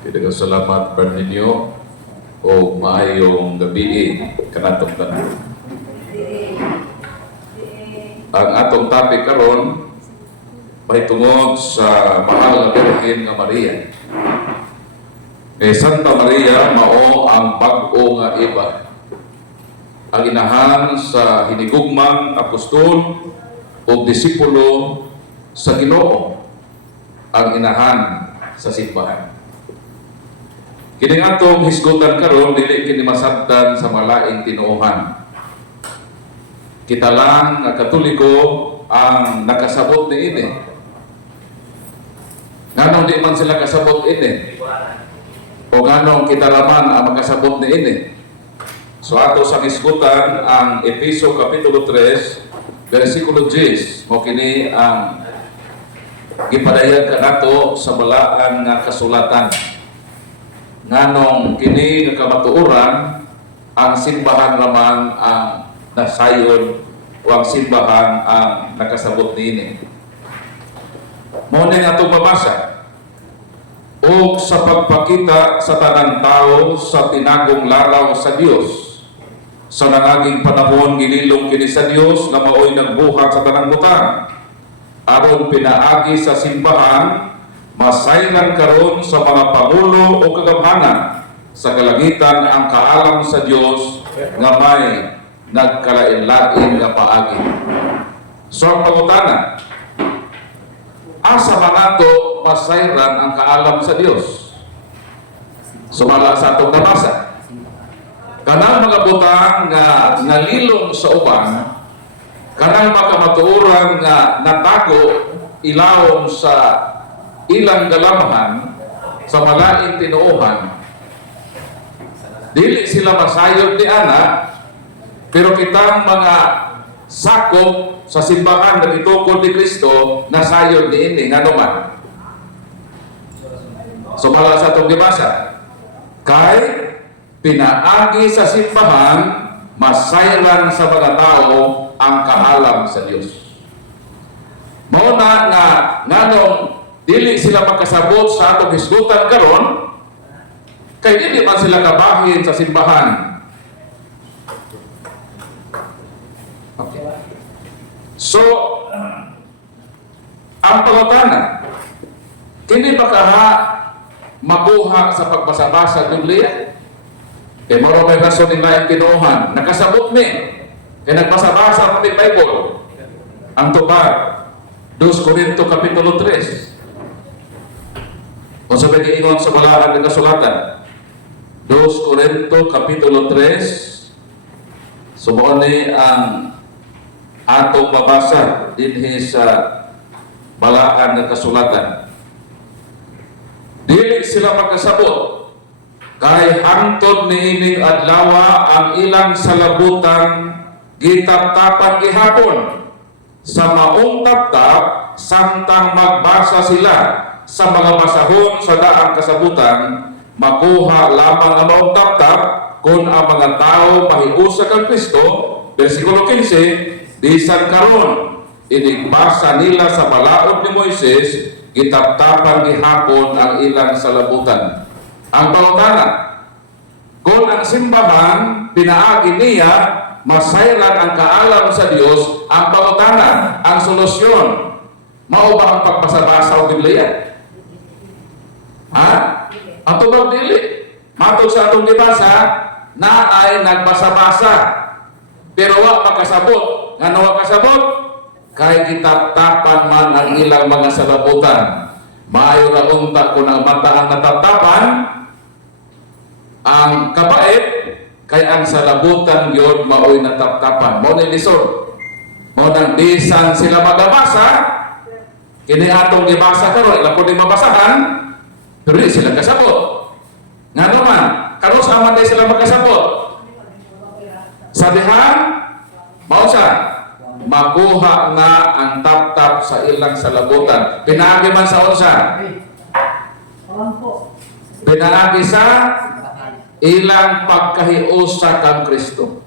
Salamat pa ninyo o maayong gabi kanatong tanan. Ang atong topic karon mahitungod sa mahal nga Birhen nga Maria. Santa Maria mao ang bag-o nga iba. Ang inahan sa hinigugmang apostol o disipulo sa Ginoo. Ang inahan sa simbahan. Kining atong hisgutan karon dili kini masabtan sa malaing tinuohan. Kita lang nga Katoliko ang nakasabot ni ini. Nganong di man sila kasabot ini? O nganong kita raman ang makasabot ni ini? So ato sa hisgutan ang Efeso Kapitulo 3 versikulo 10 mo kini ang gipadayag kanato sa balaan nga kasulatan. Nganong kini nga kamatuoran ang simbahan raman ang nasayon o ang simbahan ang nakasabot niini. Muna nga itong mabasa. O sa pagpakita sa tanang tao sa tinagong laraw sa Dios, sa nangaging panahon gililong kini sa Dios na maoy nagbuhat sa tanang butang, aron pinaagi sa simbahan masaylan karon sa mga pangulo o kagamhanan sa kalagitan ang kaalam sa Dios nga may nagkalain-lain nga paagi. So ang pangutana, asa man ato masayran ang kaalam sa Dios? Sumala sa atong nabasa. Kanang mga butang nga nalilong sa uban, kanang mga kamatuoran nga natago ilawom sa ilang galamahan sa malaing tinuohan, dili sila masayod ni ana, pero kitang mga sakop sa simbahan na itukod ni Kristo nasayod ni ini nga naman. So pala sa itong dibasa, kay pinaagi sa simbahan masayran sa mga tao ang kaalam sa Dios. Mauna nga nganong dili sila makasabot sa atong hisgutan karon, kay dili man sila kabahin sa simbahan. Okay. So, ang pangutana, kini ba kaha mabuha sa pagbasa-basa ng Biblia? Kaya maro may rason nila yung tinuohan. Nakasabot ni, kaya nagbasa-basa ng Bible. Ang tubag, 2 Corinto Kapitulo 3. O sabi giingon sa balaan ng kasulatan, 2 Corinto Kapitulo 3, sumuon ni ang atong mabasa dinhi sa balaan ng kasulatan. Dili sila magkasabot, kay hangtod ni ining adlawa ang ilang salabutan gitaptapan gihapon sa maong taptap samtang magbasa sila sa mga masahon sa daang kasabutan, makuha lamang ang maong taptap kung ang mga tao mahiusa kang Kristo. Versikulo 15, bisan karon inigbasa nila sa balaod ni Moises, gitaptapan gihapon ang ilang salabutan. Ang pangutana, kung ang simbahan pinaagi niya masayran ang kaalam sa Dios, ang pangutana, ang solusyon, mao ba ang pagbasa-basa o Biblia? Ha? Ang tubag dili. Matod sa atong dibasa, na ay nagbasa-basa. Pero wa makasabot. Nga wa kasabot, kay kitaptapan man ang ilang mga salabutan. Maayo na unta kung ang mata ang nataptapan, ang kabait, kay ang salabutan yun maoy nataptapan. Mao ni lisod. Mao nang bisan sila magabasa, kini atong gibasa karon, ilang pud mabasahan, pero di sila kasabot. Nga naman, karon sa man sila magkasabot. Sabihan, mao sa makuha nga ang tap-tap sa ilang salabutan. Pinaagi man sa unsa? Pinaagi sa ilang pagkahiusa kang Kristo.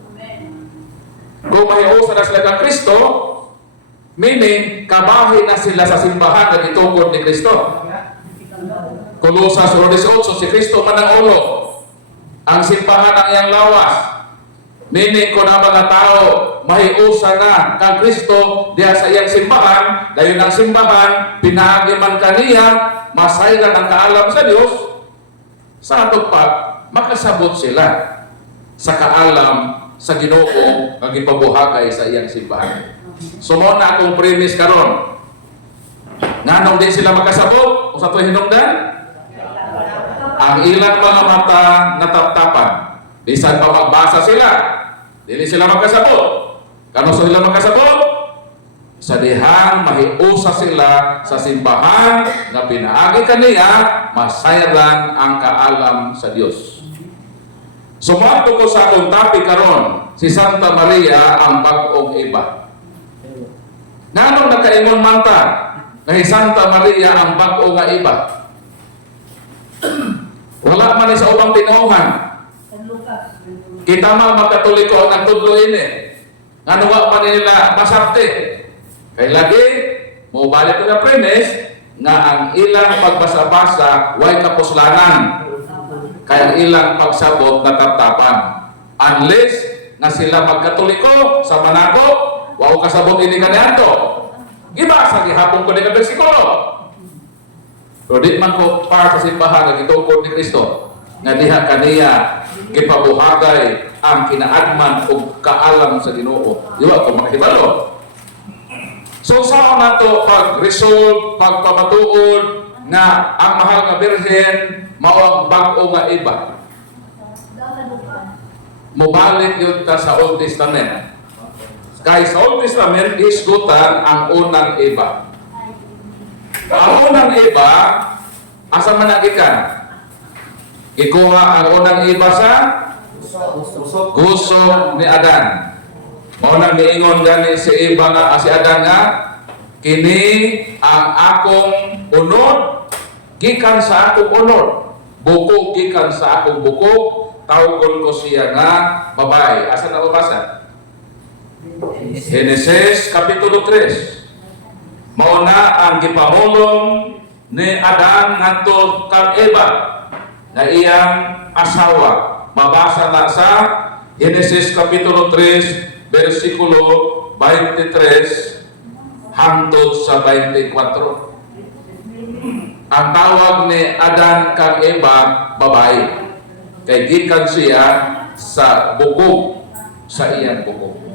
Kung mahiusa na sila kang Kristo, meaning kabahin na sila sa simbahan na itukod ni Kristo. Kolosas 1:18, si Kristo man ang ulo, ang simbahan ang iyang lawas. Meaning ko na mga tao, mahiusa na kang Kristo diya sa iyang simbahan, dayon ang simbahan, pinaagi man kaniya, masayran ang kaalam sa Dios, sa atong makasabot sila sa kaalam sa Ginoo nga gipabuhatay sa iyang simbahan. So mo na akong premise karon. Nganong di sila makasabot o sa tuwing hinungdan? Ang ilang mga mata nataptapan. Bisan pa magbasa sila, dili sila makasabot. Kano sila makasabot? Sa dihang mahiusa sila sa simbahan nga pinaagi kaniya, masayran ang kaalam sa Dios. Sumato ko sa akong topic karon, si Santa Maria ang bag-ong iba. Nanong nakaingon man ta, na si Santa Maria ang bag-o nga iba? Wala man sa ubang tinuhan. Kita man magkatoliko ang tudlo ini. Nga wa pa nila masabte. Kay lagi, mo balik ko na premise, nga ang ilang pagbasa-basa, way kapuslanan. Kaya ang ilang pagsabot na taptapan. Unless, nga sila magkatoliko sa Manako, wow kasabot ini kanyanto. Iba sa gihapon ko ni ka bersikulo. Pero di man ko para sa simbahan nga gitukod ni Kristo nga diha kaniya gipabuhatay ang kinaagman ug kaalam sa Ginoo. Di ba ko makahibalo? So sa nato pag-resolve, pagpamatuod nga ang mahal nga birhen mao ang bag-o nga iba. Mobalik yun ta sa Old Testament. Kaya sa Old Testament, isgutan ang unang iba. Ang unang iba, asa man nagikan? Ikuha ang unang iba sa gusto ni Adan. Maunang niingon gani si iba nga, si Adan nga, kini ang akong unod, gikan sa akong unod. Bukog gikan sa akong bukog, tawgon ko siya nga babae. Asa na mabasa? Genesis Kapitulo 3. Mauna ang gipamulong ni Adan ngadto kang Eva na iyang asawa. Mabasa na sa Genesis Kapitulo 3 versikulo 23 hangtod sa 24. Ang tawag ni Adan kang Eva babae. Kay gikan siya sa bukog, sa iyang bukog.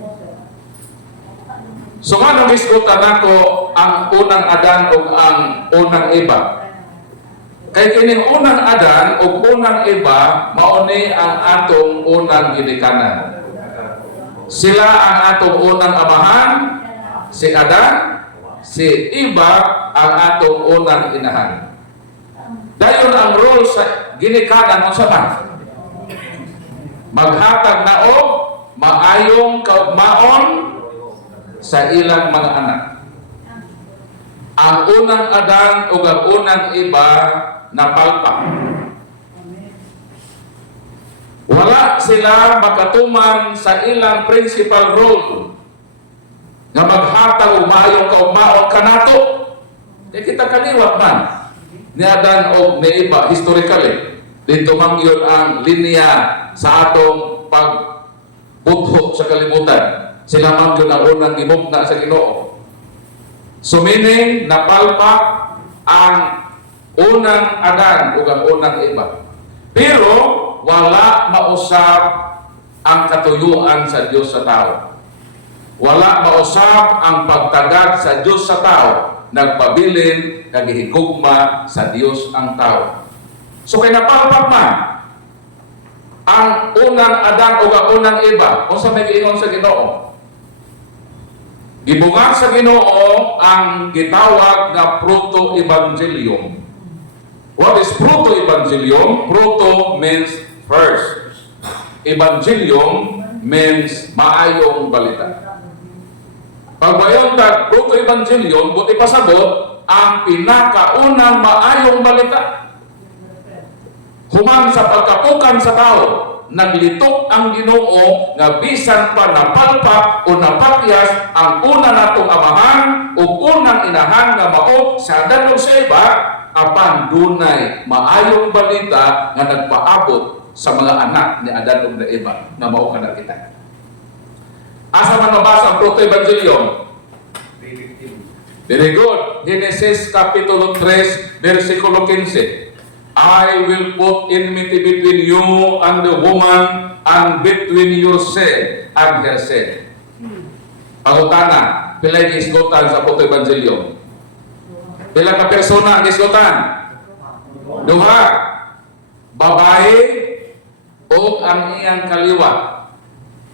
So nga nung iskutan ako ang unang Adan o ang unang Eva. Kay kining unang Adan o unang Eva, mauni ang atong unang ginikanan. Sila ang atong unang amahan, si Adan, si Eva ang atong unang inahan. Dayon ang role sa ginikanan mo sa man. Maghatag na o maayong kaugmaon sa ilang mga anak. Ang unang Adan o ang unang Eva napalpak. Wala sila makatuman sa ilang principal role nga maghatag o maayong kaugmaon kanato. Kaya kita kaliwat man ni Adan o ni Eva historically. Dito man yun ang linya sa atong pagbudho sa kalibutan. Sila man yun ang unang gimugna sa Ginoo. So meaning, napalpak ang unang Adan o ang unang Eva. Pero, wala mausap ang katuyuan sa Diyos sa tao. Wala mausap ang pagtagad sa Diyos sa tao. Nagpabilin, nagihigugma sa Diyos ang tao. So kay napalpak man ang unang Adan o ang unang Eva, kung sa may giingon sa Ginoo, gibungag sa Ginoo ang gitawag na proto-evangelium. What is proto-evangelium? Proto means first. Evangelium means maayong balita. Pagbayon tag proto-evangelium, buti pasabot ang pinakaunang maayong balita. Human sa pagkapukan sa tao, naglitok ang Ginoo nga bisan pa napalpak o napakyas ang una natong amahan o unang inahan nga mao sa Adan ug sa Eva, apan dunay maayong balita nga nagpaabot sa mga anak ni Adan ug ni Eva nga mao kana kita. Asa man mabasa ang proto-evangelium? Very good. Genesis Kapitulo 3, versikulo 15. I will put enmity between you and the woman and between your seed and her seed. Pangutana, pila gisgotan sa proto-evangelium? Pila ka persona ang gisgotan? Duha. Babae o ang iyang kaliwa.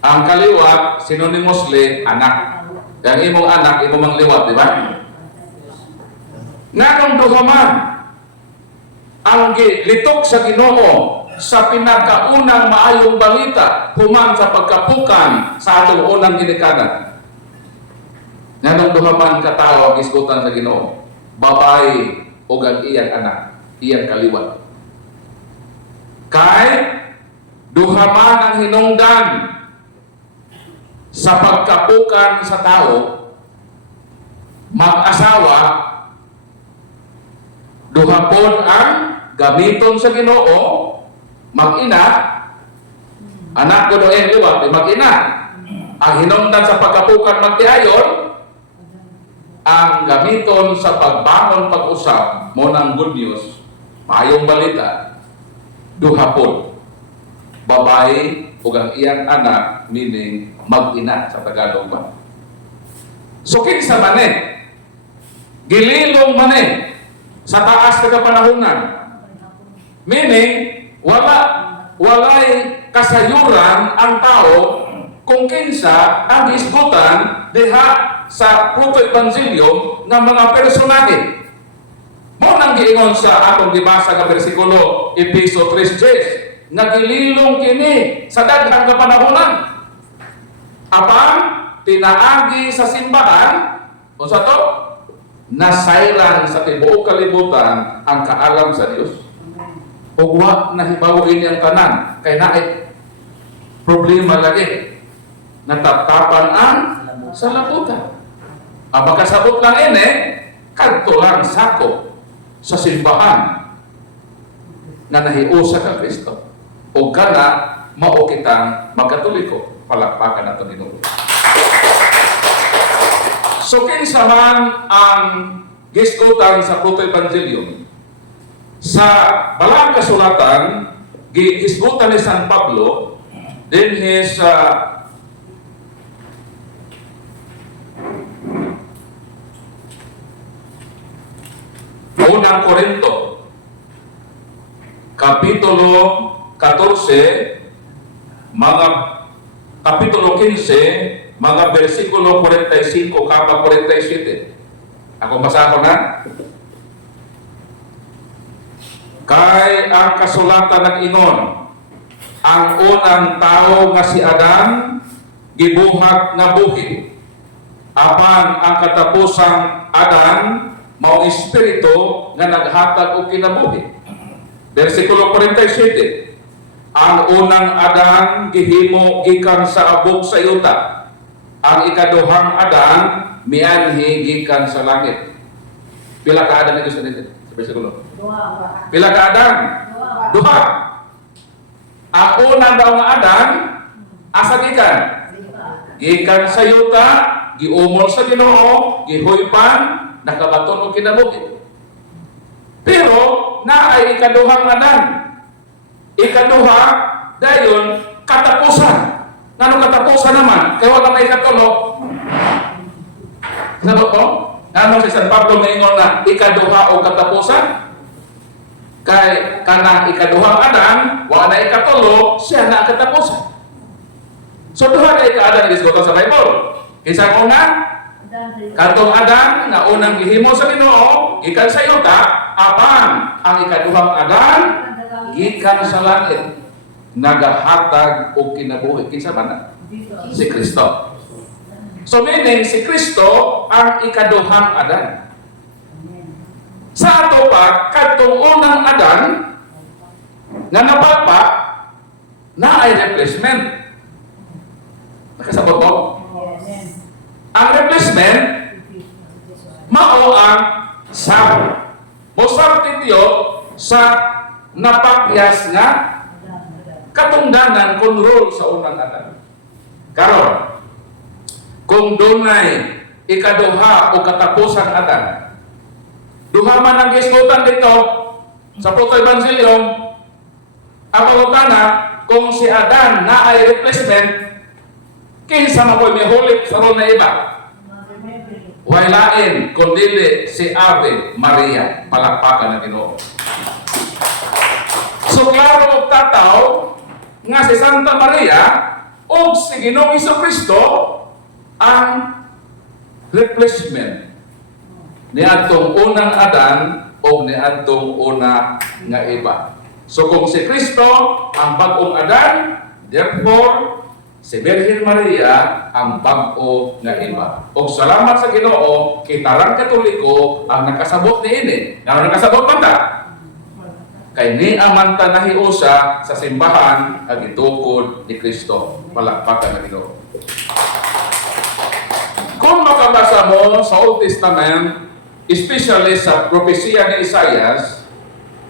Ang kaliwa, synonymously, anak. Yang imong anak, imong mang liwat, di ba? Nganong duha man, ang litok sa Ginoo sa pinakaunang maayong balita human sa pagkapukan sa atong unang ginikanan. Nganong duha man katawo ang isgutan sa Ginoo? Babae o ang iyang anak, iyang kaliwat. Kay duha man ang hinungdan sa pagkapukan sa tao, mag-asawa, duha pod ang gamiton sa Ginoo, mag-ina, anak ko doon liwat, mag-ina. Ang hinungdan sa pagkapukan magtiayon, ang gamiton sa pagbangon pag-usap mo ng good news, maayong balita, duha pod, babae o ang iyang anak, meaning mag-ina sa Tagalog ba. So kinsa man gililong man sa taas na kapanahunan, meaning walay kasayuran ang tao kung kinsa ang isgutan diha sa proto-evangelium ng mga personahe. Mo nang giingon sa atong gibasa nga bersikulo Efeso 3:10, nagililong kini sa daghang kapanahunan. Apang tinaagi sa simbahan, unsa to? Nasayran sa tibuok kalibutan ang kaalam sa Dios. Ug wa nahibawo ini ang tanan kay naay problema lagi. Nataptapan ang salaputan. Ang makasabot lang ini kadto lang sako sa simbahan nga nahiusa ka Kristo. O gana mao kitang magkatoliko. Palakpakan nato Ginoo. So kinsa man ang gisgutan sa proto-evangelium sa balang kasulatan gisgutan ni San Pablo din his unang Korinto Kapitulo 14 mga Kapitulo 15, mga versikulo 45 kapag 47. Ako basa ko na. Kay ang kasulatan nag-ingon, ang unang tao nga si Adan, gibuhat nga buhi. Apan ang katapusang Adan, mao espiritu nga naghatag og kinabuhi. Versikulo 47. Ang unang Adan gihimo gikan sa abok sa yuta. Ang ikaduhang Adan mianhi gikan sa langit. Pila ka Adan ito sa bersikulo? Pila ka Adan? Duha. Ang unang daw nga Adan asa gikan? Gikan sa yuta, giumol sa Ginoo, gihuypan, nakabaton og kinabuhi. Pero naay ikaduhang Adan. Ikaduha, dayon, katapusan. Nganong katapusan naman? Kaya wala may ikatulo. Sabi ko, nganong si San Pablo maingon na ikaduha o katapusan? Kay kanang ikaduhang Adan, wala na ikatulo, siya na katapusan. So duha na ika-Adan gisgoto sa Bible. Kinsa una? Katong Adan na unang gihimo sa Ginoo, gikan sa yuta, apan ang ikaduhang Adan gikan sa langit, nagahatag og kinabuhi. Kinsa man? Si Kristo. So meaning si Kristo ang ikaduhang Adan. Sa ato pa kadtong unang Adan nga napapa na ay replacement. Nakasabot mo? Ang replacement mao ang Sabbath. Mo usab titiyo sa napakyas nga katungdanan kung role sa unang Adan. Karon, kung dunay ikaduha o katapusang Adan, duha man ang gisgutan dito sa Puto Evangelyo, ang pangutana, kung si Adan na ay replacement, kinsa man ko'y may hulit sa role na iba? Wailain, kundi si Ave Maria, palakpakan na Ginoo. So klaro og tataw nga si Santa Maria o si Ginoong Jesucristo ang replacement ni atong unang Adan o ni atong una nga iba. So kung si Kristo ang bagong Adan, therefore si Virgin Maria ang bag-o nga iba. O salamat sa Ginoo, kitarang Katoliko ang nakasabot ni ini. Nga nakasabot man ta? Kay ni amanta nahiusa sa simbahan ang itukod ni Kristo. Palakpakan na Ginoo. Kung makabasa mo sa Old Testament, especially sa propesya ni Isaias,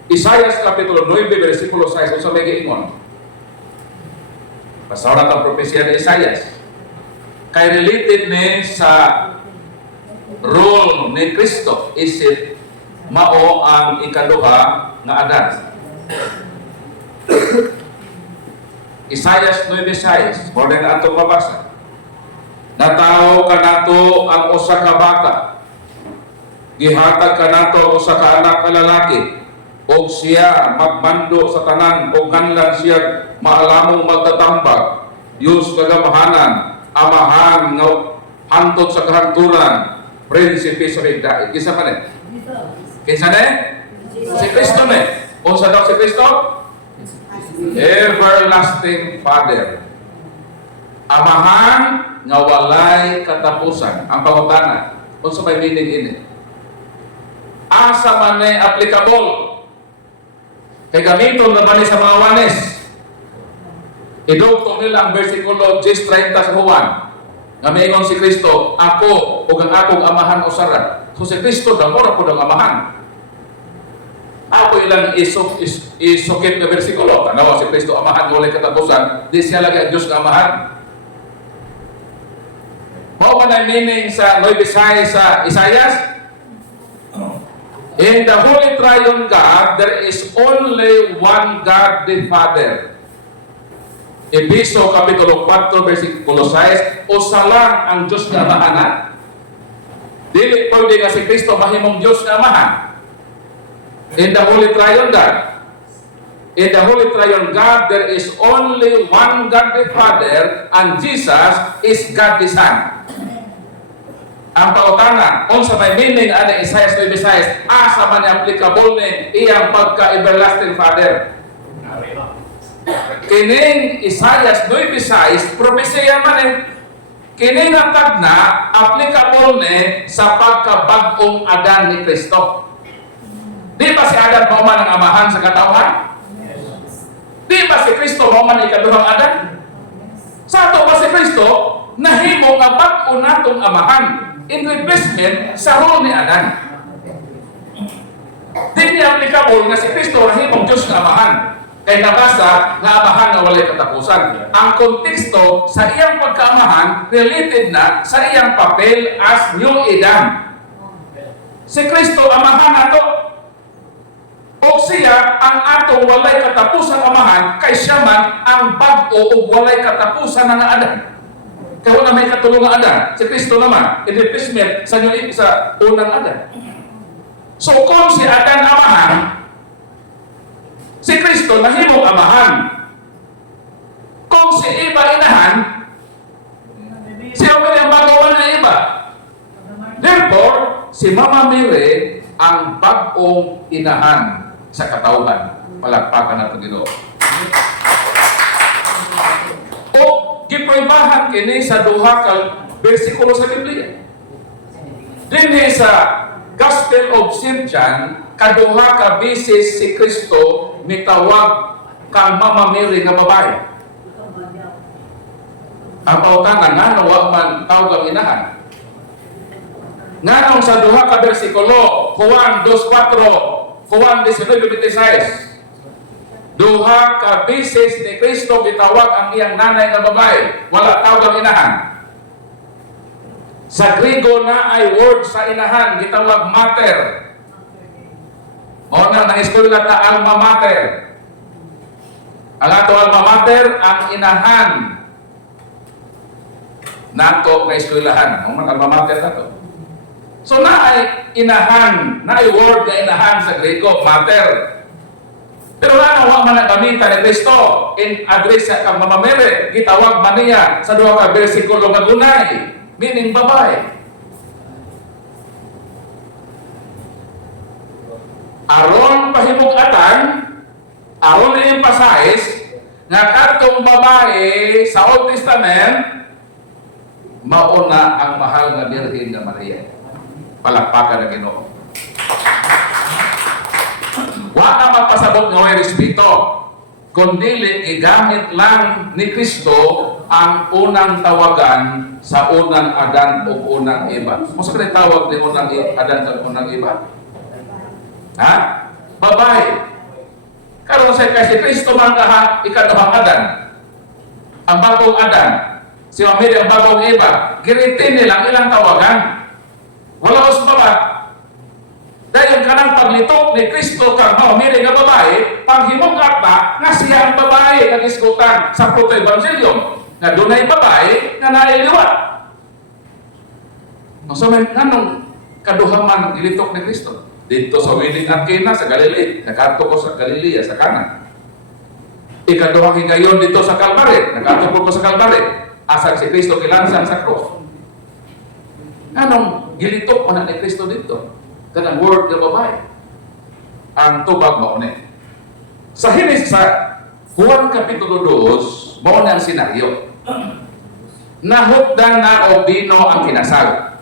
Isaias kapitulo 9, versikulo 6, sa may giingon. Pasaurat ang propesya ni Isaias. Kay related ni sa role ni Kristo, isip mao ang ikaduha nga Adan. Isaias 9:6, more than atong mabasa. Natawo ka nato ang usa ka bata. Gihatag ka nato ang usa ka anak ka lalaki. Og siya magmando sa tanan, og kanlan siya maalamong magtatambag. Diyos kagamahanan, amahan nga hantod sa kahangturan, prinsipe sa higdait. Kinsa man eh? Kinsa ne? Si Kristo ne. Unsa daw si Kristo? Everlasting Father. Amahan nga walay katapusan. Ang pangutana, unsa may meaning ini? Asa man ne applicable? Kay gamiton na ba sa mga wanes? Idugtong nila ang versikulo 10:30 sa Juan. Nga maingon si Kristo, ako o ang akong amahan o sarat. So si Kristo, damora po ng amahan. Ako ilang isukit na versikulo. Tanawa si Kristo, amahan, walay katapusan. Di siya lagi ang Diyos na amahan. Mao man ang meaning sa 9:6 sa Isaias? In the Holy Triune God, there is only one God the Father. Episo kapitulo 4, versikulo 6, usa lang ang Diyos na amahan. Dili pwede nga si Kristo mahimong Diyos na amahan. In the Holy Triune God, in the Holy Triune God, there is only one God the Father, and Jesus is God the Son. Ang pautana, unsa may meaning ani Isaias 9:6, asa man applicable ni iyang pagka-everlasting Father. Kining Isaias 9:6, propesya man eh. Kining ang tagna, applicable ni sa pagkabag-ong Adan ni Kristo. Di ba si Adan mao man ang amahan sa katawhan? Di ba si Kristo mao man ikaduhang Adan? Sa ato ba si Kristo, nahimo nga bag-o natong amahan in replacement sa role ni Adan. Di niya applicable nga si Kristo nahimong Diyos nga amahan. Kay nabasa nga amahan nga walay katapusan. Ang konteksto sa iyang pagkaamahan related na sa iyang papel as New Adam. Si Kristo amahan nato. O siya ang atong walay katapusan amahan kay siya man ang bag-o o walay katapusan nga Adan. Kaya na may katulungan Adan, si Kristo naman, in replacement sa unang Adan. So kung si Adan amahan, si Kristo nahimong amahan. Kung si Eva inahan, siya may ang bagawan na iba. Therefore, si Mama Mary ang bag-ong inahan sa katawhan. Palakpakan natin dito. O giproibahan kini sa duha ka bersikulo sa Biblia. Dinhi sa Gospel of St. John, kaduha ka beses si Kristo mitawag kang Mama Mary nga babae. Ang pautana nga nawa man tawag ang inahan. Nganong sa duha ka bersikulo, Juan 2:4, Juan 19:26. Duha ka beses ni Kristo gitawag ang iyang nanay nga babae, wala tawag ang inahan. Sa Griego na ay word sa inahan gitawag mater. Mao na istorya ta alma mater. Ang ato alma mater ang inahan nato nga eskwelahan. Ang alma mater nato. So na ay inahan, na ay word nga inahan sa Griego mater. Pero ano wa man nagamitan ni Kristo in address sa Mama Mary, gitawag man niya sa duha ka bersikulo nga gunay, meaning babae. Aron pahimug-atan, aron i-emphasize nga kadtong babae sa Old Testament mauna ang mahal nga Birhen nga Maria. Palakpakan na Ginoo. Wa na magpasabot nga way respeto, kundi gigamit lang ni Kristo ang unang tawagan sa unang Adan o unang Eva. Musa ka tawag ni unang Adan sa unang Eva? Ha? Babae. Karon sa kasi Kristo man ka ikaduhang Adan. Ang bagong Adan. Si Mary ang bagong Eva. Giritin nilang ilang tawagan. Wala usbaba. Dahil kanang paglitok ni Kristo kang Mary nga babae, panghimugat ba nga siya ang babae nga iskutan sa proto-evangelium nga dunay babae nga nailiwat. So may nganong kaduhaman gilitok ni Kristo dito sa wedding at Cana sa Galilee, nakato ko sa Galilea sa Cana. Ikaduhang higayon dito sa Calvary, nakato ko sa Calvary, asang si Kristo kilansan sa cross. Nganong gilitok man ni Kristo dito? Kanang word ng babae. Ang tubag mo ni. Sa Hinis sa Juan Kapitulo 2, mo na ang senaryo. Nahukdan na o bino ang kinasal.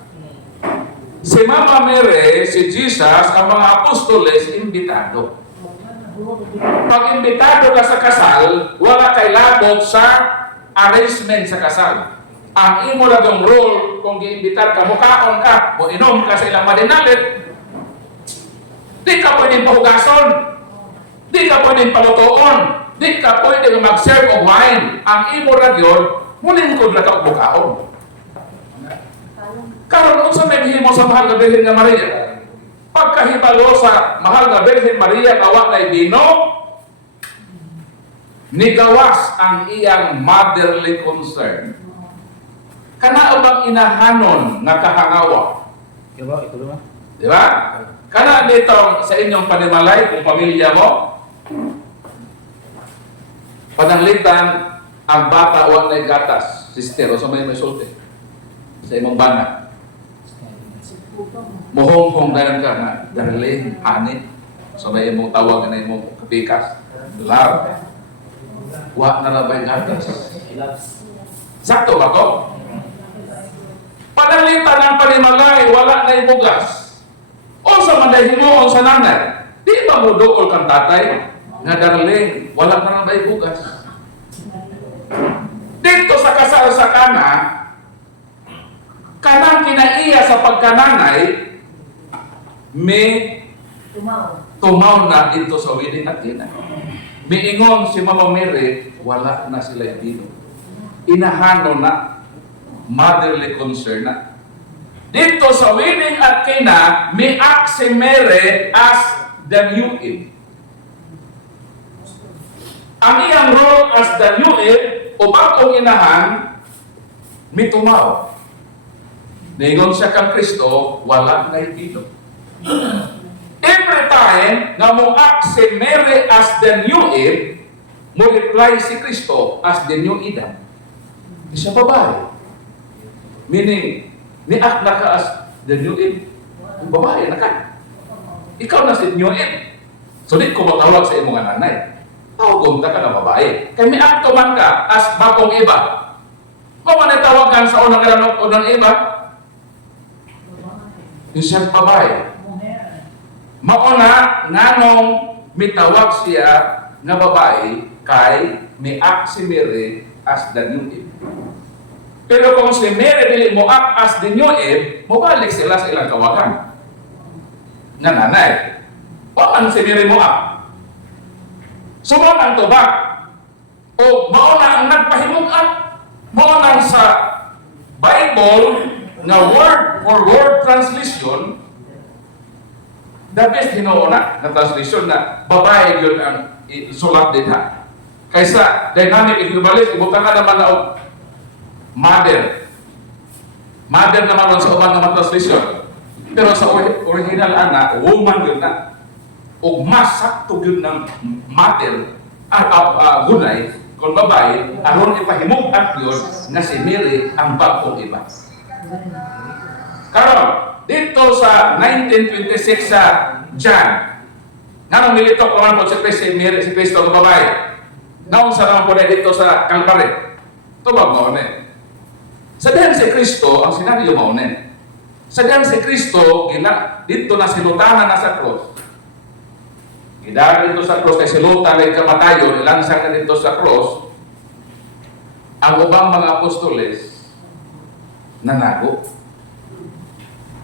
Si Mama Mary, si Jesus, ang mga apostoles, imbitado. Pag imbitado ka sa kasal, wala kay labot sa arrangement sa kasal. Ang imo lang yung role, kung giimbitar ka, mukaon ka, o inom ka sa ilang madinalit, di ka pwedeng pahugason. Di ka pwedeng palutoon. Di ka pwedeng mag-serve of wine. Ang imo radyon, muling ko na kaugbukaon. Karon unsa may gihimo sa mahal nga Birhen nga Maria? Pagkahibalo sa mahal nga Birhen Maria kawa kay bino, nigawas ang iyang motherly concern. Kana bang inahanon nga kahangawa? Di ba? Kana dito sa inyong panimalay, kung pamilya mo, pananglitan, ang bata wag na gatas, sister, o sa may sulti, sa imong bana. Muhong-hong dayan ka na, darling, honey, sa may imong tawag na imong kapikas, love, wag na labay gatas. Sakto ba to? Pananglitan ang panimalay, wala na ibugas. O sa mandahimo sa nanay, di ba mo dool kang tatay nga darling, wala na lang ba ibugas? Dito sa kasal sa Cana, kanang kinaiya sa pagkananay, may tumaw na dito sa wedding at Cana. Miingon si Mama Mary, wala na sila dito. Inahano na, motherly concern na. Dito sa wedding at Cana, may act si Mary as the new Eve. Ang iyang role as the new Eve, o bagong inahan, may tumaw. Ningon siya kang Kristo, wala na itino. Every time na mo act si Mary as the new Eve, mo reply si Kristo as the new Adam. Di siya babae. Meaning, ni-act na ka as the new Eve. Ang babae na ka. Ikaw na si new Eve. So, di ko matawag sa imong nanay. Tawag ka na babae. Kaya may akto man ka as bagong iba. Kung manitawagan sa unang ilanok, unang iba, yung siyang babae. Mauna, nganong mitawag siya na babae kay may act si Mary as the new Eve. Pero kung si Mary dili mo act as the new Eve, mabalik sila sa ilang tawagan. Na nanay. Waman si Mary Moab. Suman ang tubag. O mauna ang nagpahimugat. Mauna sa Bible na word for word translation, the best hinuuna na translation na babae yun ang isulat din ha. Kaysa dynamic equivalent, ibutan ka naman na mother. Mother naman lang sa ubang naman translation. Pero sa original ana, woman yun na. O mas sakto yun ng mother gunay, kung babae, aron ipahimugat yun na si Mary ang bagong iba. Karon, dito sa 1926 sa John, nga milito ko naman po si Cristo ang babae. Naon sa naman po na dito sa Calvary. Ito ba maunin? Sa diyan si Cristo, ang sinabi yung maunin. Sa diyan si Cristo, dito na sinutanan na sa cross. Gidaan dito sa cross, kay silutan na kamatayon, ilansang na dito sa cross, ang ubang mga apostoles, nanago.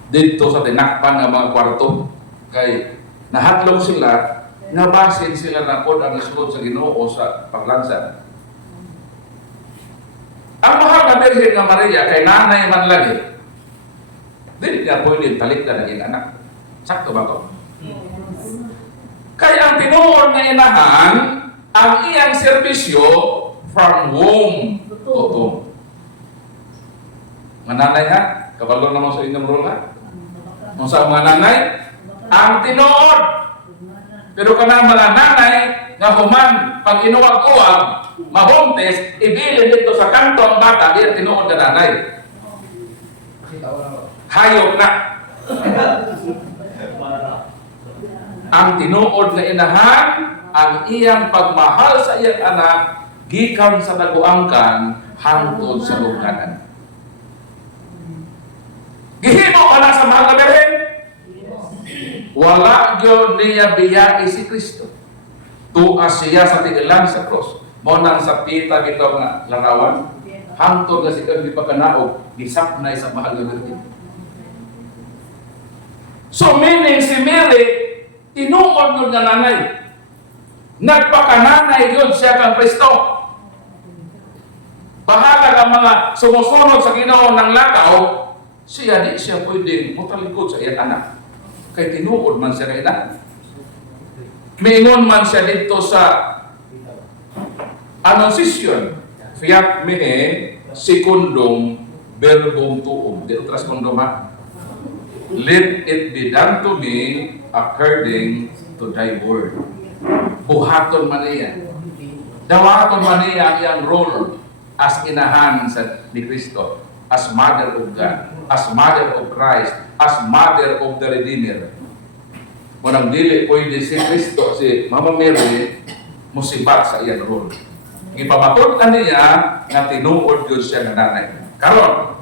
Dito sa tinakpan ng mga kwarto, kay nahatlong sila, nabasin sila na po ang isulod sa Ginoo sa paglansan. Ang mahal na Birhen na Maria, kay nanay man lagi, hindi niya pwede talikdan ng anak. Sakto ba ito? Kaya ang tinuod na inahan, ang iyang serbisyo from womb to tomb. Mananay ha? Kabalo naman sa inyong role ha? Kung sa mga nanay, ang tinuod. Pero kanang mga nanay, nga human, pag inuwag-uwag, mabuntis, ibilin dito sa kanto ang bata, di ang tinuod na nanay. Hayop na. Ang tinuod na inahan, ang iyang pagmahal sa iyang anak, gikan sa taguangkan, hangtod sa lugnanan. Gihimo ka na sa mahal na Birhen? Wala yun niya biyai si Kristo. Tuas siya sa tigilan sa cross. Monang sa pita bito nga larawan. Hangtod na si kang pagkanaog, gisapnay sa mahal na Birhen. So meaning si Mary, tinuod yun nga nanay. Nagpakananay yun siya kang Kristo. Bahala ang mga sumusunod sa Ginoo ng lakaw, siya di siya pwedeng mutalikod sa iyang anak. Kay tinuod man siya kay anak. Mingon man siya dito sa Annunciation, fiat mihi secundum verbum tuum. Di otras kondom ha. Let it be done to me according to thy word. Buhaton man niya. Dawaton man niya iyang role as inahan sa ni Kristo, as mother of God, as mother of Christ, as mother of the Redeemer. Kung dili pwede si Kristo, si Mama Mary, musibat sa iyang role. Ipamatod na niya na tinuod yun siya na nanay. Karon,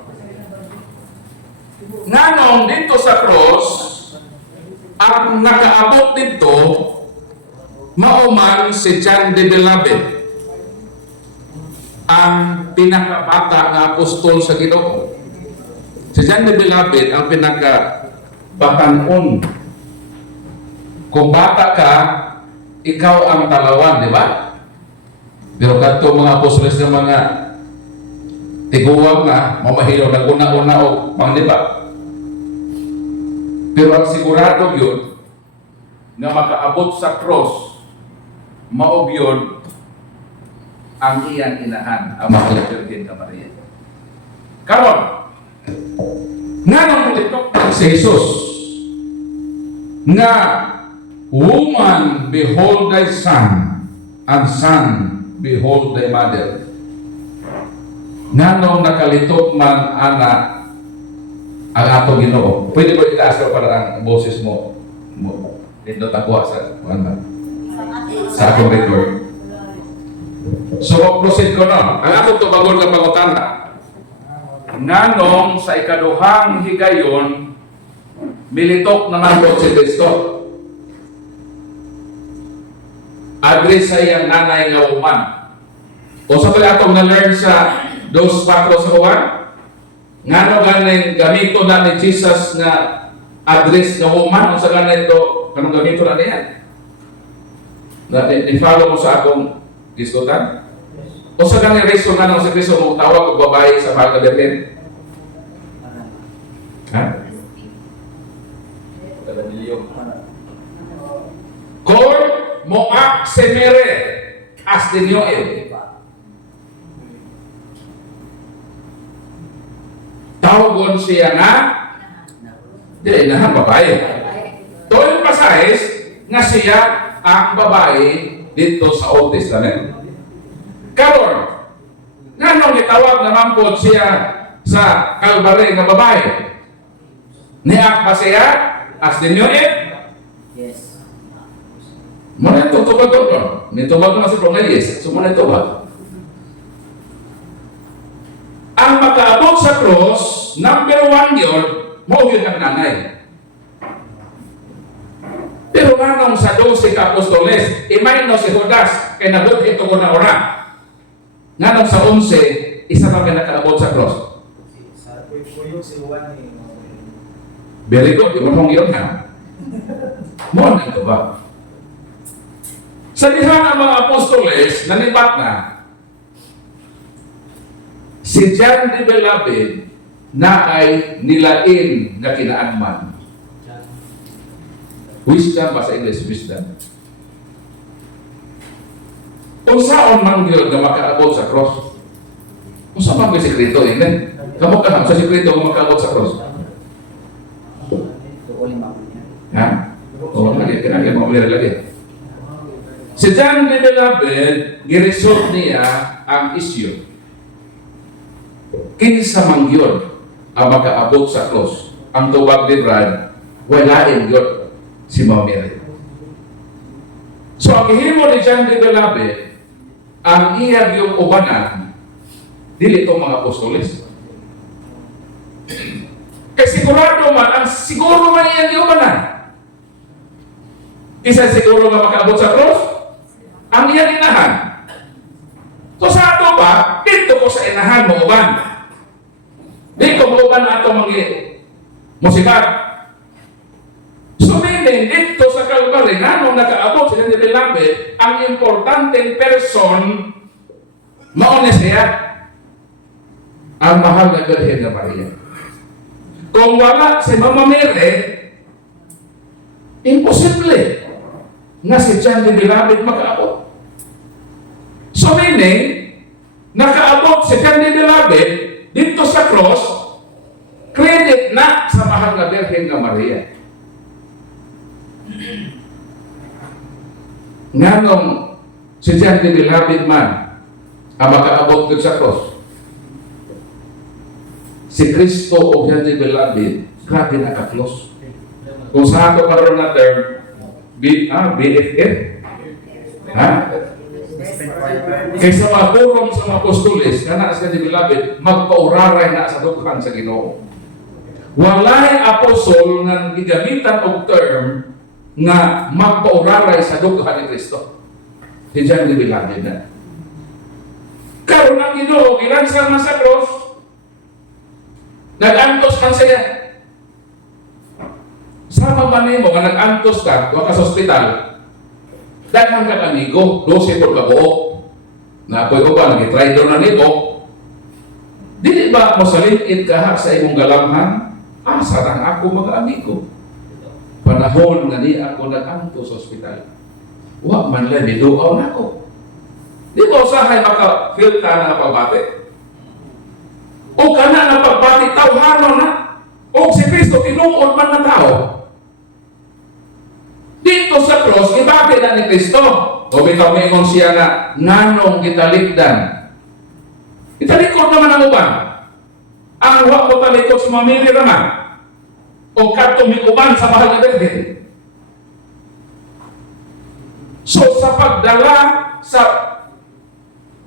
nganong dito sa cross, ang nakaabot dito, mauman si John the Beloved, ang pinakabata na apostol sa Ginoo. Si John the Beloved ang pinakabatanon. Kung bata ka, ikaw ang talawan, di ba? Pero kadto mga apostoles ng mga tiguwag na, mamahilaw na una-una o pangliba. Pero ang sigurado yun, na makaabot sa cross, maog yun, ang iyang inahan, ang mga Birhen na Maria. Karon, nga nang pulitok si Jesus, nga, woman, behold thy son, and son, behold thy mother. Nga nung nakalitok man anak ang atong Ginoo. Pwede ba itaas ka para ang boses mo? Ito takuha sa akong record. So, proceed ko no. Ang atong tubagon ng pangutana. Nga nung sa ikaduhang higayon, militok naman po si Kristo. Address sa iyang nanay nga uman. O sa pala atong na-learn sa 2:4 sa uwan, nga no ganing gamito na ni Jesus na address nga uman, o sa ganito kanong gamito na niyan? Ni-follow mo sa akong diskutan? O sa ganang reason nga nang si Kristo mong tawag o babae sa mahal na Birhen? Ha? Kor moak semere as dinyoel. Tawagon siya nga di na babae. Doon pasahis nga siya ang babae dito sa Old Testament. Karon, nganong gitawag naman po siya sa Kalbaryo nga babae? Niak ba siya as dinyoel? Yes. Muna ito, tubag ito. May tubag na si Prong Elias. So muna ito ba? Ang makaabot sa cross, number 1 yun, mo yun ang nanay. Pero nanong sa 12 ka apostoles, imay no si Judas, kay nabot ito ko na ora. Nanong sa 11, isa pa nakaabot sa cross. Sa puyo si Juan eh. Very good, yung mong yun ha. Mo na ito ba? Sa diha ng mga apostoles, nanibat na, si John the Beloved na ay nilain na kinaanman. Wisdom ba sa English? Wisdom. Kung saan man yun na makaabot sa cross? Kung saan man may sekreto yun? Kamok ka sa sekreto kung makaabot sa cross? Ha? Oo, lagi. Kinagyan mo ulit lagi. Si John the Beloved, giresort niya ang issue. Kinsa man yun ang makaabot sa cross. Ang tubag ni Brad, walain yun si Mary. So ang ihimo ni John the Beloved, ang iyag yung ubanan, dili itong mga apostoles. Kaya sigurado man, ang siguro man iyag yung ubanan. Isa siguro nga makaabot sa cross, ang iyang inahan. So sa ato ba, dito ko sa inahan mo uban. Dito mo uban na ato mga musibat. So meaning, dito sa Kalbaryo, nung nakaabot sa John the Beloved, ang importanteng person, mauna siya, ang mahal na Birhen na Maria. Kung wala si Mama Mary, imposible na si John the Beloved makaabot. So meaning, nakaabot si John the Beloved dito sa cross, credit na sa mahal na Birhen na Maria. Nganong si John the Beloved man ang makaabot dito sa cross, si Kristo o John the Beloved, grabe naka-close. Kung sa ato karoon na term, BFF? Ha? Kaysa makurong sa mga apostoles, kana sa John the Beloved, magpauraray na sa dukhan sa Ginoo. Walay apostol nga gigamitan og term nga magpauraray sa dukhan ni Kristo. Si John the Beloved na. Karon ang Ginoo gilansang man sa cross, nag-antos man siya. Sama man nimo nga nag-antos ka, wa ka sa ospital. Daghang ka amigo, 12 por kabuok. Na ako'y uban, nag-try doon na nimo. Dili ba mosalingit ka sa imong galamhan? Asa lang ako mga amigo. Panahon nga ni ako nag-antos sa ospital. Wa man lang niduaw na ako. Di ba usahay maka-feel ka na pagbati? O ka na pagbati, tawhanon na. O si Kristo, tinuod man na tao. Dito sa cross, ibati na ni Kristo. O bitaw may ingon siya na nanong gitalikdan. Italikod naman ang uban. Ang wa mo talikod sa mamili naman. O katong may uban sa mahal na Birhen. So sa pagdala, sa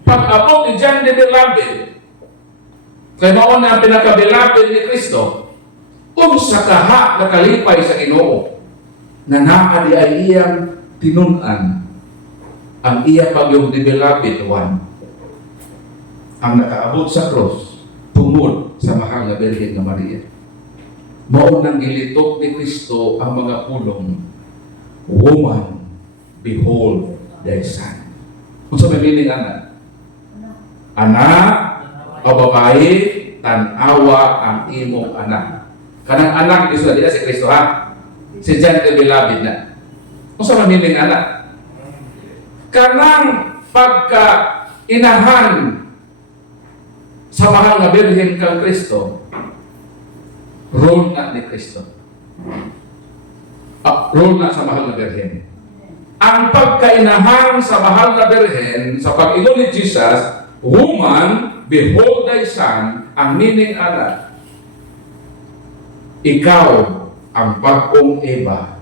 pag-abot ni John the Beloved, kaya maon na ang pinaka-beloved ni Kristo, kung sa kaha nakalipay sa Ginoo, na naadi ay iyang tinunan, ang iya pagyong ni Beloved one, ang nakaabot sa cross, tungod sa mahal na Birhen na Maria. Maunang gilitok ni Kristo ang mga pulong Woman, behold thy son. Kung sa may meaning anak? Anak o babae, tanawa ang imong anak. Kanang anak, iso na si Kristo ha? Si John the Beloved na. Kung sa may meaning anak? Kanang pagka inahan sa mahal na Birhen kang Kristo, role na ni Kristo. Role na sa mahal na Birhen. Ang pagkainahan sa mahal na Birhen, sa pag-ilo ni Jesus, woman, behold thy son, ang meaning anak. Ikaw ang bagong Eva,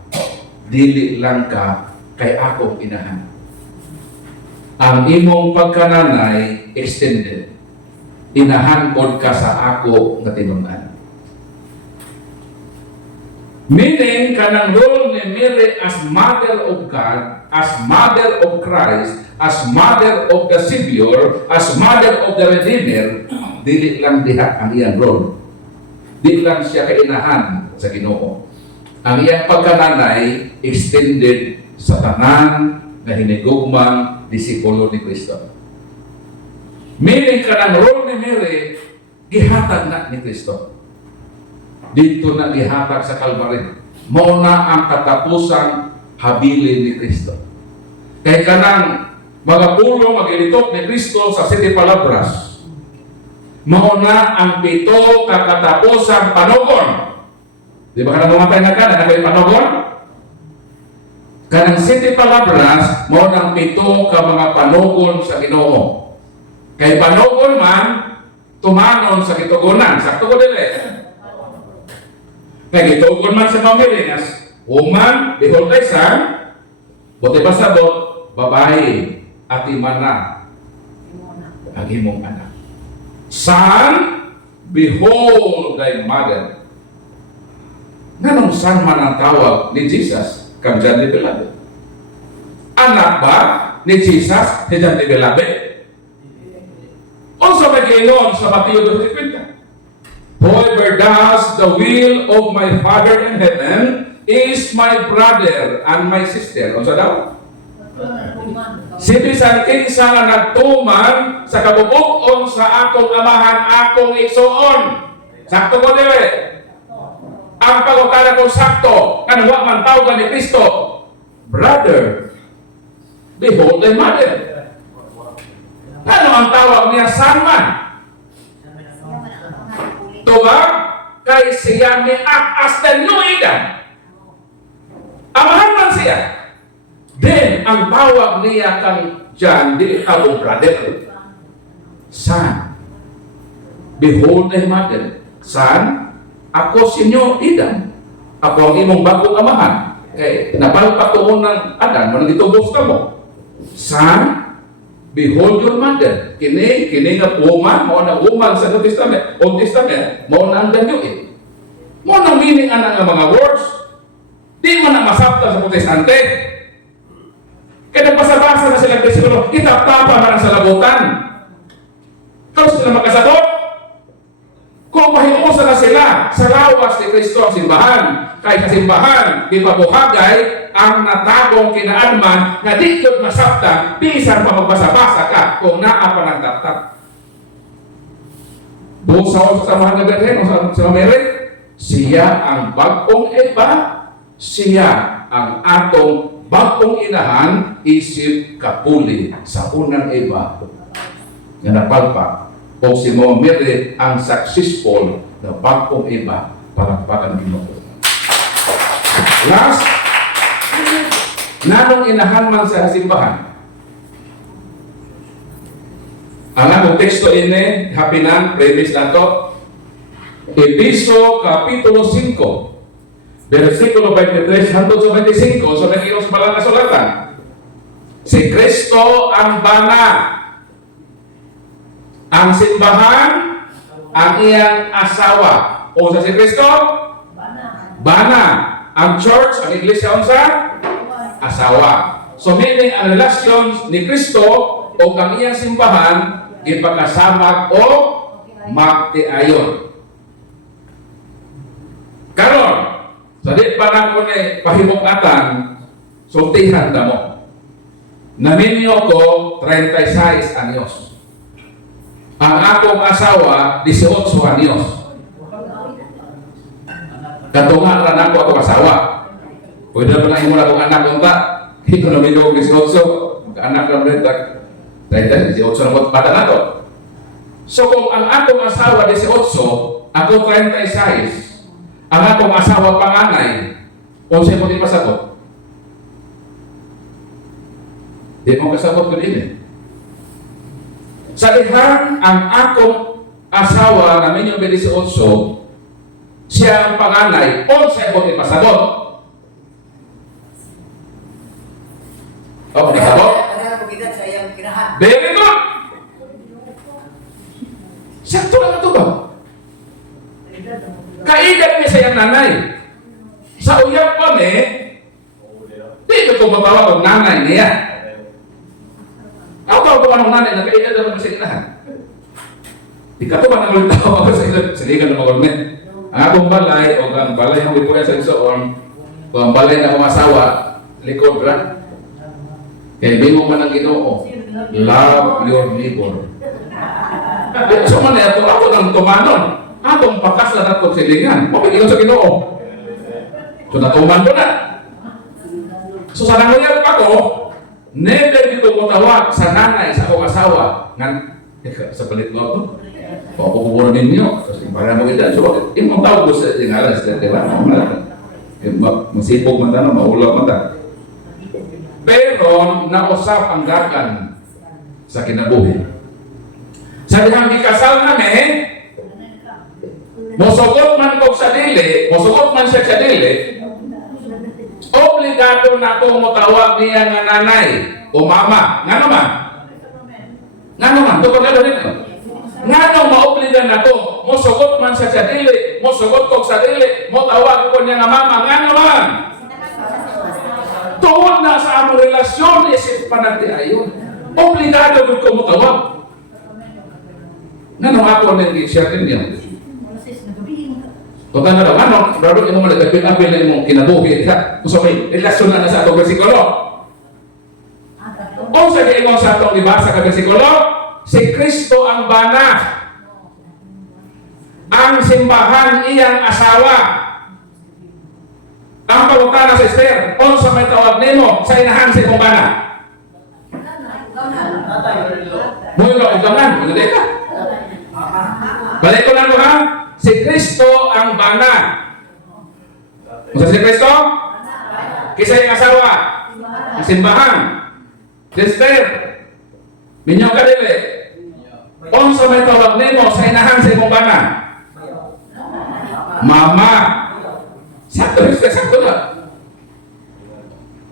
dili lang ka kay akong inahan. Ang imong pagkananay extended. Inahan pod ka sa ako nga tinun-an. Meaning, kanang role ni Mary as mother of God, as mother of Christ, as mother of the Savior, as mother of the Redeemer, dili lang diha ang iyang role. Di lang siya kainahan sa Ginoo. Ang iyang pagkananay extended sa tanan na hinigugmang disipulo ni Kristo. Meaning, kanang role ni Mary, gihatag na ni Kristo. Dito na gihatag sa Calvary. Mao na ang katapusang habilin ni Kristo. Kaya kanang mga pulong mag-ilitok ni Kristo sa Siete Palabras, mao na ang pito kakatapusang panugon. Di ba kanang mamatay na ka na kayo panugon? Kanang Siete Palabras, mao na ang pito ka mga panugon sa Ginoo. Kay panugon man, tumanon sa kitugunan. Sakto ko dili. Kaya gitugon man sa pamilingas, woman, behold thy son, buti ba sabot, babae, ati mana, ang imong anak. Son, behold thy mother. Nanong son man ang tawag ni Jesus, kang John the Beloved? Anak ba ni Jesus, ni John the Beloved? O sa mag-inon sa Mateo 2:50, whoever does the will of my Father in heaven is my brother and my sister. O sa daw? Si bisan kinsa nga nagtuman sa kabubukon sa akong amahan, akong igsuon. Sakto ko dili. Ang pagutana kong sakto, kanwa man tawag ni Kristo, brother, behold thy mother. Ano ang tawag niya? Son man. Tubag kay siya ni as the new Eden. Amahan man siya. Then, ang tawag niya kang John, di ikaw brother. Son, behold thy mother. Son, ako si new Eden. Ako ang imong bagong amahan. Kay napalpak tuon ng Adan, manang itubos ka mo. Son, behold your mother. Kini nga woman, mao na woman sa Old Testament, mao na ang danyuin. Mao na meaning ana nga mga words. Di man na masabta sa Protestante. Kaya nagpasabasa na sila bersikulo, itaptapa man ang salabutan. Tapos sila makasagot. Kung mahinuusan na sila sa lawas ni Kristo ang simbahan, kay kasimbahan, di pabuhagay ang natagong kinaanman na di yun masabtan, bisan pa magbasa-basa ka kung naa pa ng taptap. Doon sa samahan na Birhen, sa Mary, siya ang bagong Eva, siya ang atong bagong inahan, isip kapuli sa unang Eva na napalpak. O si Mary ang successful na bagong Eva para Ginoo. Last, nanong inahan man sa simbahan. Ang akong teksto ini, hapinan, premise na to, Episo Kapitulo 5, versikulo 23 hanggang sa 25, sa naging sa malang kasulatan. Si Kristo ang bana, ang simbahan, ang iyang asawa. O sa si Kristo? Bana. Ang church, ang iglesia, unsa? Asawa. So meaning, ang relasyon ni Kristo o ang iyang simbahan, ipagkasamag o magtiayon. Karon, sa di pa na ko ni pahimok-atan, sultihan na mo. Naninyo ko 36 anyos. Ang akong asawa 18 anyos. Katunga ra nako akong asawa. Pwede na lang mo akong anak unta. Ito na minong 18. Anak na rin tak. 18 na mo bata nato. So kung ang akong asawa 18, ako 36, ang akong asawa panganay, 11 mo din masagot. Di mo kasagot ko din eh. Sa lihang ang akong asawa na minyo 18, siya ang panganay, 11 mo din masagot. Okay, sabot? Very good! Sakto lang ito ba? Kaedad niya sa iyang nanay. Sa uyap pa di ko mabawa kong nanay niya. Ako ba anong nanay na kaedad naman sa ilahan? Di ka ito ba nang ulit ako ako sa ilan? Saligan na magulmin. Ang akong balay, o ang balay ng lipuyan sa isoon, o ang balay na akong asawa, likod ra. Kaya bimo man ang Ginoo, love your neighbor. So man na ito, ako nang tumanon. Atong pakas na nato silingan. Mapigil sa Ginoo. So natuman ko na. So sa nangyayag ako, never dito ko tawag sa nanay sa akong asawa. Sa palit mo ito. Papupupunan ninyo. Kasi para mo kita. So imong tawag ko sa ngalan sa diba? Masipog man tayo, maulap man tayo. Pero nausap ang gakan sa kinabuhi. Sa dihang gikasal namin, mosugot man ko sa dili, mosugot man siya sa dili, obligado na ko motawag niya nga nanay o mama. Nga naman? Nga naman? Tukod na rin. Nga naman maobligan na ko, mosugot man siya sa dili, mosugot ko sa dili, motawag ko niya nga mama. Nga naman? Tuon na sa among relasyon, isip pa natin ayon. Obligado ko motawag. Nga naman ako nag-share din niya. Kung ano daw, ano, baru yung mga nagpapil-apil na yung kinabuhi, so may relasyon na sa itong versikulo. O sa kaingon sa itong ibasa ka versikulo, si Kristo ang bana, ang simbahan iyang asawa. Ang pagkakana sa Esther, o sa may tawag nemo, sa inahan sa imong bana. Buhay ka, ugaman, maganda ka. Balik ko lang ha, si Kristo ang bana. Kung si Kristo? Kisa yung asawa, ang simbahan, Esther, minyo ka dili. O sa may tawag nemo, sa inahan sa imong bana. Mama. Sakto na.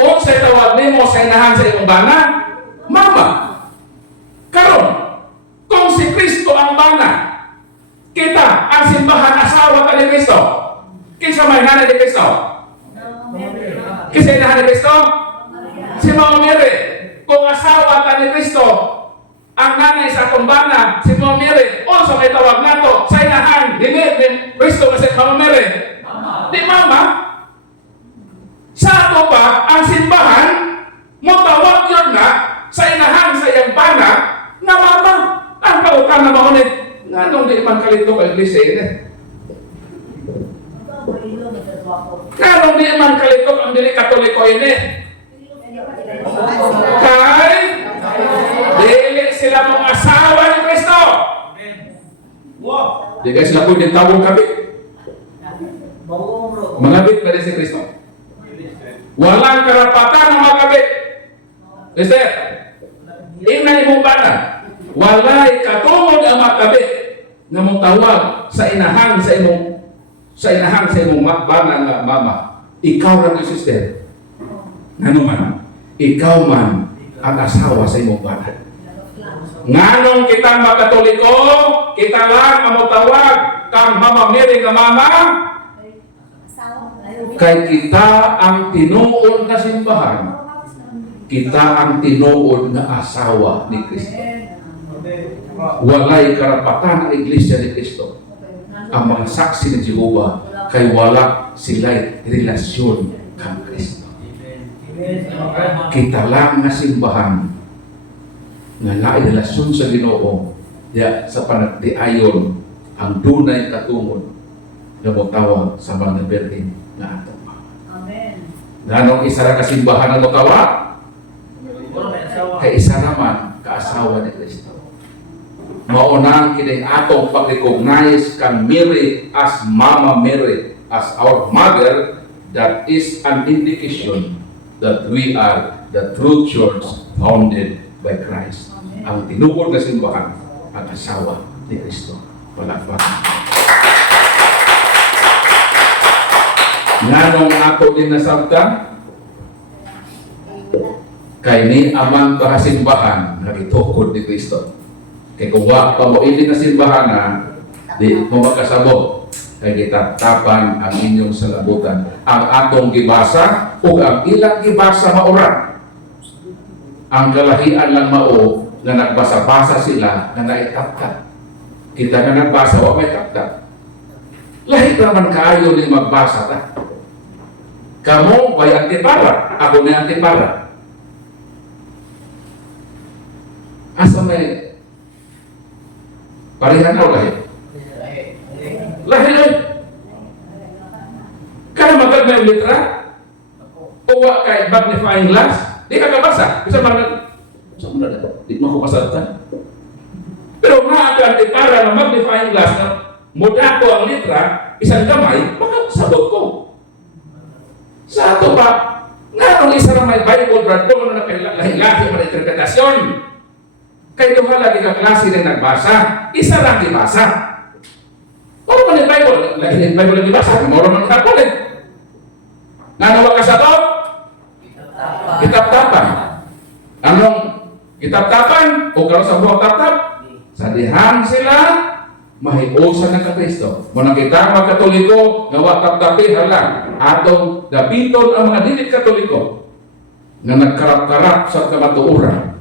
O sa tawag nemo, sa inahan sa imong bana, mama. Karon, kung si Kristo ang bana, kita ang simbahan asawa ka ni Kristo. Kisa may nanay ni Kristo. Kisa inahan ni Kristo. Si Mama Mary, kung asawa ka ni Kristo, ang nanay sa akong bana, si Mama Mary, o sa may tawag nato, sa inahan ni Kristo na si Mama Mary. Di mama, sa ato pa, ang simbahan, motawag yun na, sa inahan sa iyang bana, na mama, ang kaukan na maunit, nga nung di man kalito kay Iglesia yun eh. Nga nung di man kalito ang dili Katoliko yun eh. Kay, dili sila mga asawa ni Kristo. Di kayo sila po din tawag kami. Mga bit pa rin si Kristo. Walang karapatan ng mga kabit. Esther, ingnan imong bana. Walay katungod ang mga kabit nga mong tawag sa inahan sa imong bana nga mama. Ikaw lang ang sister. Ngano man, ikaw man ang asawa sa imong bana. Nganong kita makatoliko, kita lang ang tawag kang Mama Mary nga mama. Kay kita ang tinuod na simbahan, kita ang tinuod na asawa ni Kristo. Walay karapatan ang Iglesia ni Kristo. Ang mga saksi ni Jehovah kay wala sila'y relasyon kang Kristo. Kita lang nga simbahan nga naay relasyon sa Ginoo diya sa panagtiayon ang dunay katungod nga motawag sa mga birhen nga atong Ama. Amen. Nanong isa ra ka simbahan nga motawag kay isa naman kaasawa ni Kristo. Maunang kining atong pag-recognize kang Mary as Mama Mary, as our mother, that is an indication that we are the true church founded by Christ. Ang tinuod na simbahan, ang asawa ni Kristo. Palakpakan. Nganong ako din nasabta, kay ni amang kahasimbahan nga gitukod ni Kristo. Kay kung wa pa mo ili na simbahan na, di mo makasabot. Kay gitatapan ang inyong salabutan. Ang atong gibasa o ang ilang gibasa maura. Ang kalahian lang mao na nagbasa-basa sila na naitaptat. Kita na nagbasa, wa may taptat. Lahit naman kaayo ni magbasa ta. Kamu may antipara, ako may antipara. Asa may parihan o lahit? Lahit. Kana magag may litra? O wa kay magnifying glass? Di ka kabasa. Isa man di mo ko pasatan. Pero maaga para na magnifying glass na muda ko ang litra, isang gamay, makasabot ko. Sa ato pa, nga nung isa na may Bible, brad ko, na lahi-lahi ang interpretasyon. Kaya duha lagi ka klase na nagbasa, isa lang dibasa. Moro man yung Bible, lagi yung Bible lang dibasa, moro man kapon eh. Nga nawa ka sa to? Kitap-tapan. Anong kitap-tapan? O karon sa buong tap-tap? Sa dihan sila, mahiusan na ka Kristo. Muna kita mga Katoliko, nga watap-tapi halang, atong dabiton ang mga dilit Katoliko na nagkarap-karap sa kamatuuran.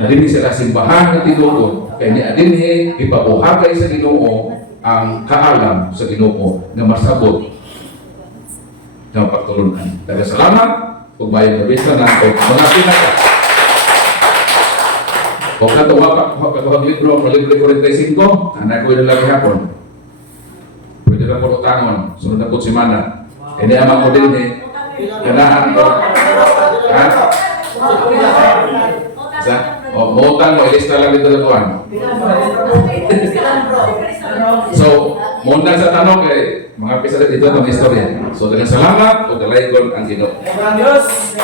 Nadini sila simbahan na tinukod, kaya ni adinhi ipabuhagay sa Ginoo ang kaalam sa Ginoo nga masabot ng pagtulunan. Daga salamat, kung bayan na bisa na, o mga pinaka. O katuwag libro, libre 45, anak ko yung lagi hapon. Pwede na po utangon, sunod na po si Mana. Ini amang ko din eh, ganahan ko. Ha? Sa? O, mautang mo, ilista lang dito na tuwan. So, muna sa tanong kay mga pisala dito ng istorya. So, dengan salamat, pagkalaygon ang Ginoo. Adios.